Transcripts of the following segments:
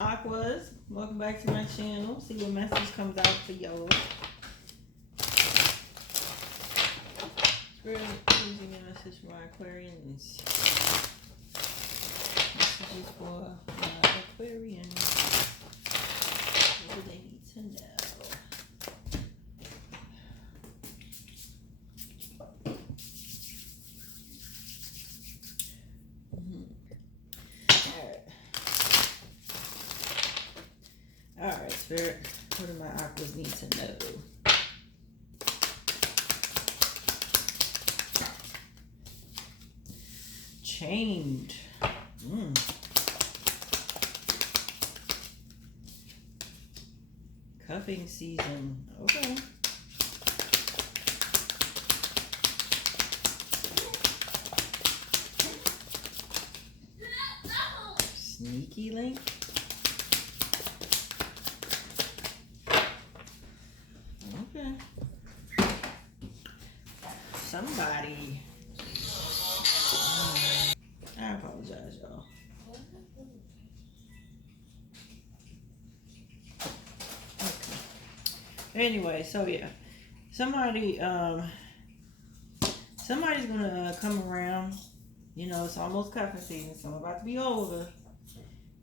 Aquas, welcome back to my channel. See what message comes out for y'all. Spirit using a message for my Aquarians. Messages for my Aquarians. What do they need to know? Alright, Spirit, what do my aquas need to know? Change. Cuffing season. Okay. Sneaky link. Okay. Somebody. I apologize, y'all. Okay. Anyway, so yeah. Somebody's gonna come around. You know, it's almost cuffing season, so I'm about to be older.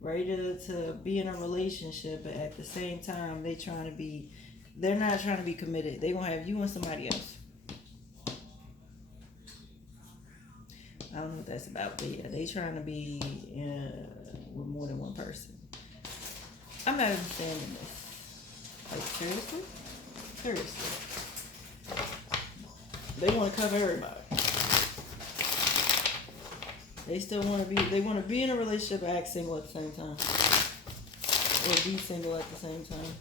Ready to be in a relationship, but at the same time they're not trying to be committed. They gonna have you and somebody else. I don't know what that's about, but yeah, they trying to be with more than one person. I'm not understanding this. Like, seriously? Seriously. They want to cover everybody. They want to be in a relationship and act single at the same time. Or be single at the same time.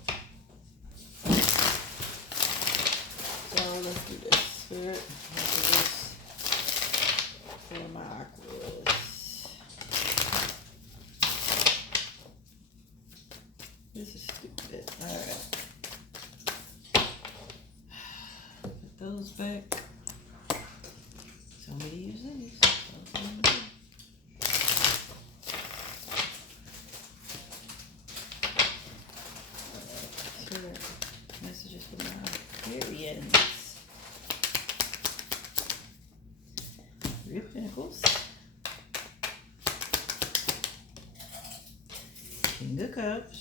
So let's do this. Spirit, let's do this for my Aquarius. This is stupid. Alright. Put those back. Tell me to use these. Messages for my Aquarians. Three of Pentacles. King of Cups.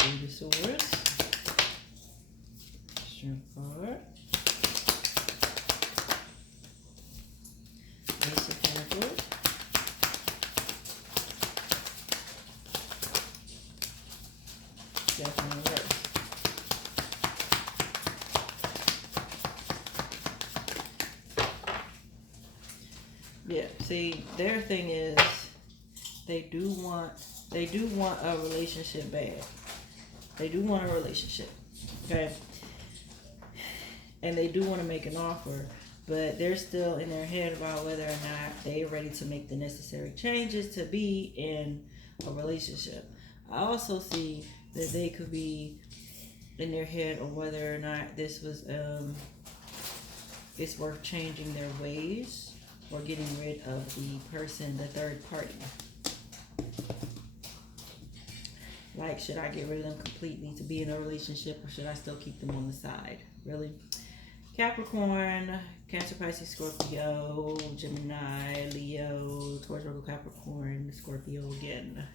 Eight of Swords. Strength card. Ace of Pentacles. Definitely works. Yeah, see, their thing is they do want a relationship bad. They do want a relationship. Okay. And they do want to make an offer, but they're still in their head about whether or not they're ready to make the necessary changes to be in a relationship. I also see that they could be in their head on whether or not this was it's worth changing their ways or getting rid of the person, the third party. Like, should I get rid of them completely to be in a relationship, or should I still keep them on the side? Really? Capricorn, Cancer, Pisces, Scorpio, Gemini, Leo, Taurus, Virgo, Capricorn, Scorpio again.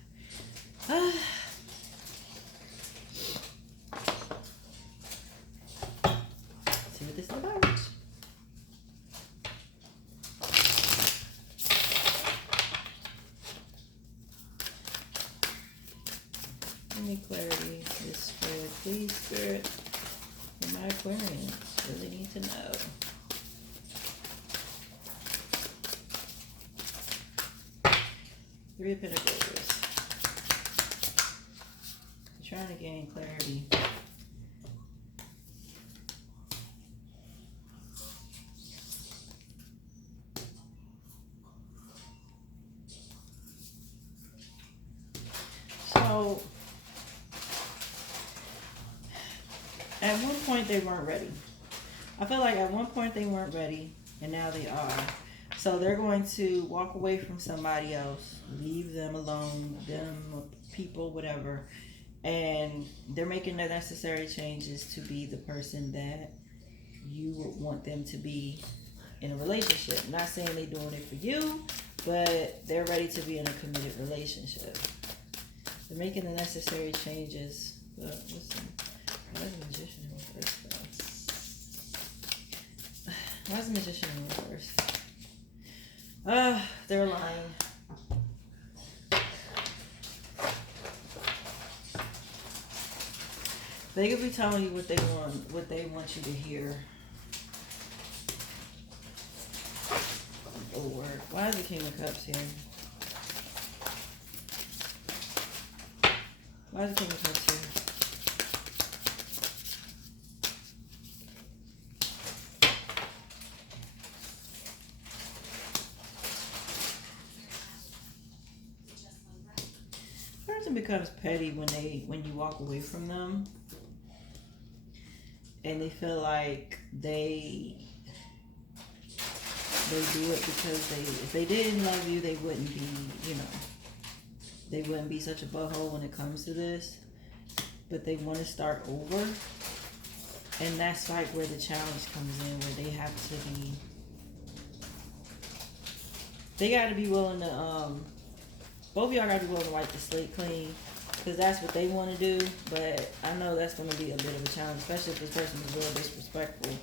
See what this is about. Give me clarity. This Spirit, please, Spirit. For my Aquarians, really need to know. Three of Pentacles. I'm trying to gain clarity. So, at one point they weren't ready. I feel like at one point they weren't ready, and now they are. So they're going to walk away from somebody else, leave them alone, them, people, whatever. And they're making the necessary changes to be the person that you would want them to be in a relationship. I'm not saying they're doing it for you, but they're ready to be in a committed relationship. They're making the necessary changes. But listen, why is the magician in reverse though? Why is the magician in reverse? They're lying. They could be telling you what they want you to hear. Lord, why is the King of Cups here? Why is the King of Cups here? Person becomes petty when you walk away from them, and they feel like they do it because if they didn't love you, they wouldn't be, they wouldn't be such a butthole when it comes to this. But they want to start over, and that's like where the challenge comes in, where they have to be. They got to be willing to. Both of y'all got to be willing to wipe the slate clean, because that's what they want to do. But I know that's going to be a bit of a challenge, especially if this person is real disrespectful.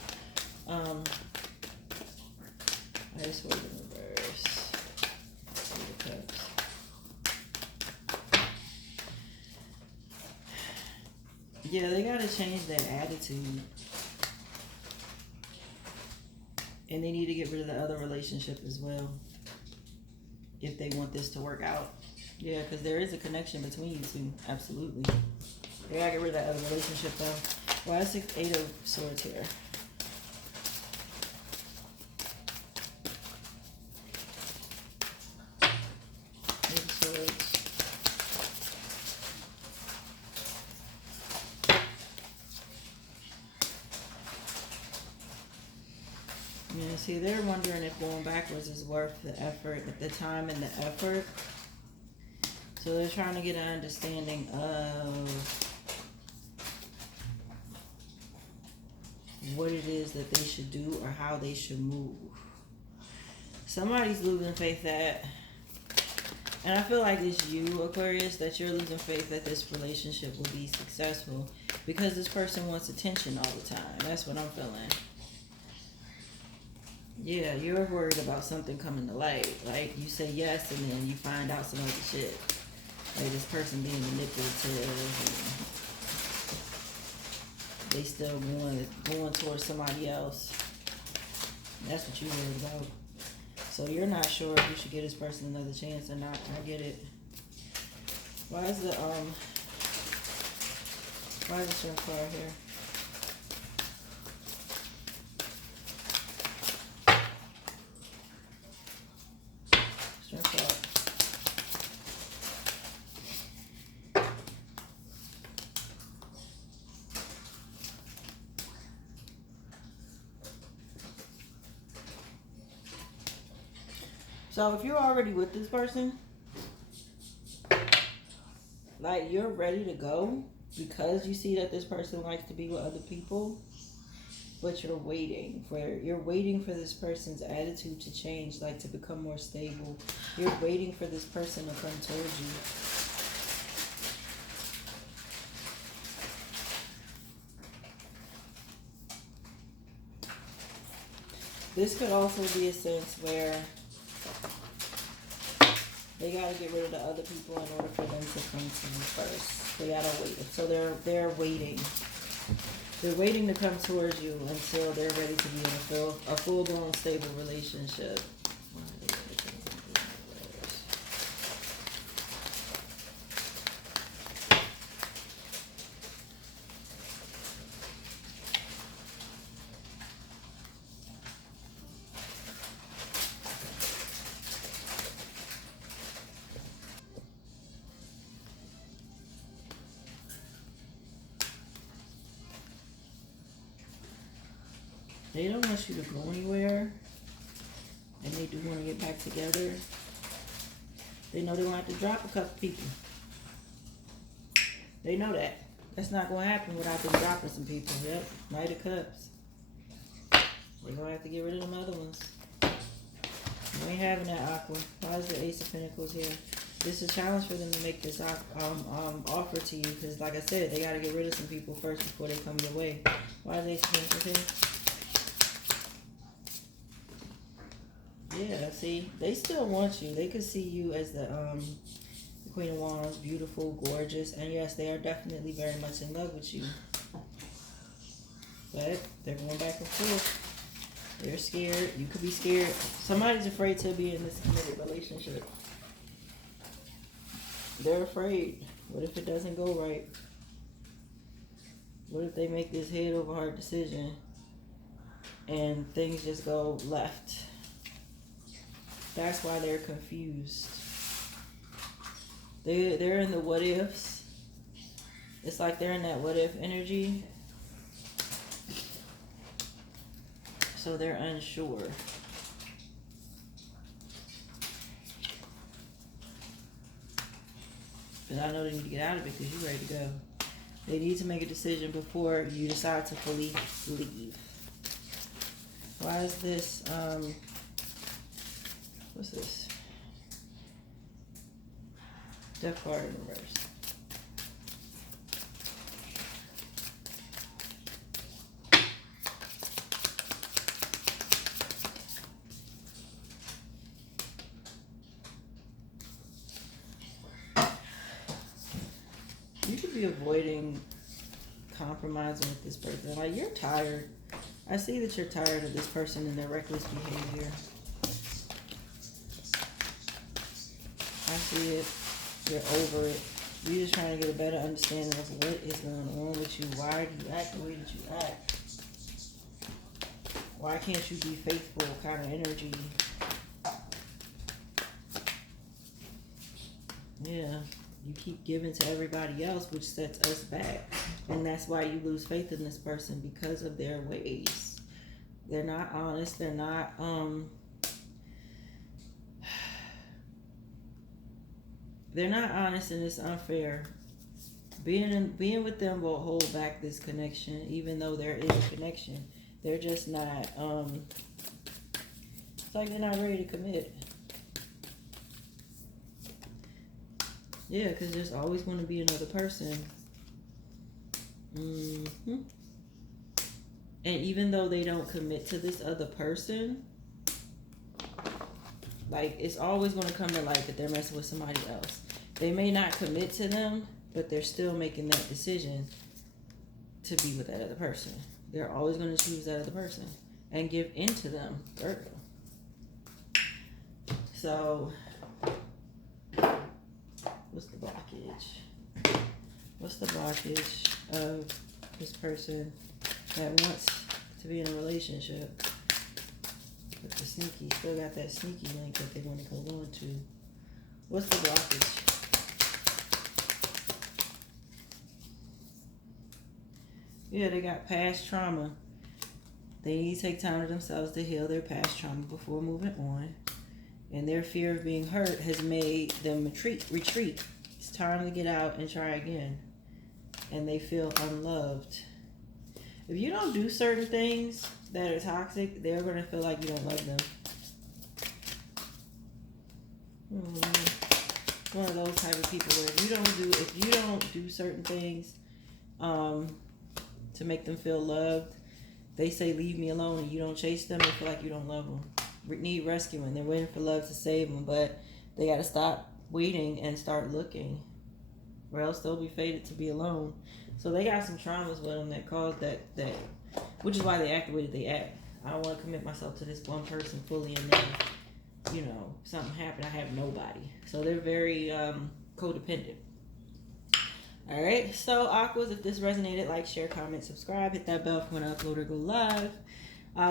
I just hold in reverse. Three of Cups. Yeah, they gotta change their attitude. And they need to get rid of the other relationship as well, if they want this to work out. Yeah, because there is a connection between you two. Absolutely. They gotta get rid of that other relationship though. Why is 8 of Swords here? Yeah, see, they're wondering if going backwards is worth the effort, the time and the effort. So they're trying to get an understanding of what it is that they should do or how they should move. Somebody's losing faith that, and I feel like it's you, Aquarius, that you're losing faith that this relationship will be successful because this person wants attention all the time. That's what I'm feeling. Yeah, you're worried about something coming to light. Like, you say yes and then you find out some other shit. Like this person being manipulative and they still going towards somebody else. That's what you're worried about. So you're not sure if you should give this person another chance or not. I get it. Why is the Strength card here? Strength card. So if you're already with this person, like you're ready to go because you see that this person likes to be with other people, but you're waiting for this person's attitude to change, like to become more stable. You're waiting for this person to come towards you. This could also be a sense where they gotta get rid of the other people in order for them to come to you first. They gotta wait. So they're waiting. They're waiting to come towards you until they're ready to be in a full-blown stable relationship. They don't want you to go anywhere, and and they do want to get back together. They know they're going to have to drop a couple people. They know that. That's not going to happen without them dropping some people. Yep, Knight of Cups. They're going to have to get rid of them other ones. You ain't having that, Aqua. Why is the Ace of Pentacles here? This is a challenge for them to make this offer to you. Because, like I said, they got to get rid of some people first before they come your way. Why is the Ace of Pentacles here? Yeah, see, they still want you. They could see you as the Queen of Wands, beautiful, gorgeous, and yes, they are definitely very much in love with you. But they're going back and forth. They're scared. You could be scared. Somebody's afraid to be in this committed relationship. They're afraid. What if it doesn't go right? What if they make this head over heart decision and things just go left? That's why they're confused. They're in the what ifs. It's like they're in that what if energy. So they're unsure. But I know they need to get out of it because you're ready to go. They need to make a decision before you decide to fully leave. Why is this, what's this? Death card in reverse. You could be avoiding compromising with this person. Like, you're tired. I see that you're tired of this person and their reckless behavior. I see it. You're over it. You're just trying to get a better understanding of what is going on with you. Why do you act the way that you act? Why can't you be faithful kind of energy? Yeah. You keep giving to everybody else, which sets us back. And that's why you lose faith in this person, because of their ways. They're not honest. They're not, they're not honest, and it's unfair. Being with them will hold back this connection, even though there is a connection. They're just not, it's like they're not ready to commit. Yeah, because there's always going to be another person. And even though they don't commit to this other person, like, it's always going to come to light that they're messing with somebody else. They may not commit to them, but they're still making that decision to be with that other person. They're always going to choose that other person and give in to them. Virgo. So, what's the blockage? What's the blockage of this person that wants to be in a relationship? But the sneaky, still got that sneaky link that they want to hold on to. What's the blockage? Yeah, they got past trauma. They need to take time to themselves to heal their past trauma before moving on. And their fear of being hurt has made them retreat. It's time to get out and try again. And they feel unloved. If you don't do certain things that are toxic, they're going to feel like you don't love them. One of those type of people where if you don't do certain things to make them feel loved, they say leave me alone, and you don't chase them, they feel like you don't love them. Need rescuing. They're waiting for love to save them, but they got to stop waiting and start looking, or else they'll be fated to be alone. So they got some traumas with them that caused that, which is why they act the way that they act. I don't want to commit myself to this one person fully, and then, something happened, I have nobody. So they're very codependent. All right, so Aquas, if this resonated, like, share, comment, subscribe, hit that bell for when I upload or go live.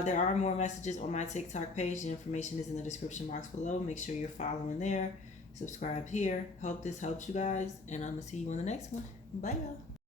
There are more messages on my TikTok page. The information is in the description box below. Make sure you're following there. Subscribe here. Hope this helps you guys, and I'm going to see you on the next one. Bye, y'all.